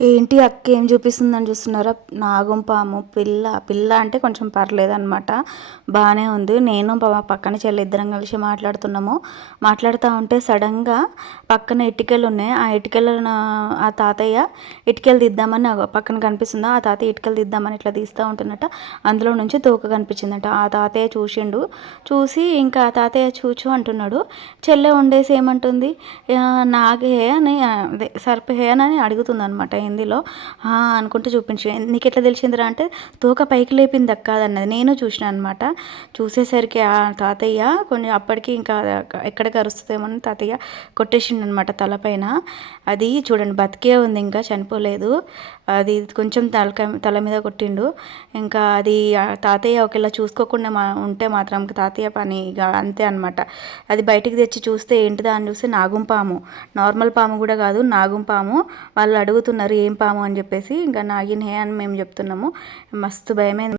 ఏంటి అక్క ఏం చూపిస్తుందని చూస్తున్నారా? నాగం పాము పిల్ల. పిల్ల అంటే కొంచెం పర్లేదు అనమాట బాగానే ఉంది. నేను పక్కన చెల్లి ఇద్దరం కలిసి మాట్లాడుతున్నాము. మాట్లాడుతూ ఉంటే సడన్గా పక్కన ఇటుకలు ఉన్నాయి. ఆ ఇటుకలను ఆ తాతయ్య ఇటుకలు తీద్దామని పక్కన కనిపిస్తుందా. ఆ తాతయ్య ఇటుకలు తీద్దామని ఇట్లా తీస్తూ ఉంటున్నట్ట అందులో నుంచి తోక కనిపించిందట. ఆ తాతయ్య చూసిండు. చూసి ఇంకా ఆ తాతయ్య చూచు అంటున్నాడు. చెల్లె వండేసి ఏమంటుంది? నాగే అని అదే సర్పే అని అడుగుతుంది అనమాట హిందీలో. అనుకుంటూ చూపించి. నీకు ఎట్లా తెలిసిందిరా అంటే తోక పైకి లేపింది అక్క అన్నది. నేను చూసిన అనమాట చూసేసరికి ఆ తాతయ్య కొంచెం అప్పటికి ఇంకా ఎక్కడ కరుస్తుందేమో తాతయ్య కొట్టేసిండు అనమాట తలపైన అది చూడండి బతికే ఉంది ఇంకా చనిపోలేదు. అది కొంచెం తలక తల మీద కొట్టిండు. ఇంకా అది తాతయ్య ఒకేలా చూసుకోకుండా మా ఉంటే మాత్రం తాతయ్య పని ఇక అంతే అనమాట అది బయటికి తెచ్చి చూస్తే ఏంటిదా అని చూస్తే నాగుం పాము నార్మల్ పాము కూడా కాదు నాగుం పాము వాళ్ళు అడుగుతున్నారు ఏం పాము అని చెప్పేసి ఇంకా నాగిన్ హే అని మేము చెప్తున్నాము. మస్తు భయమైంది.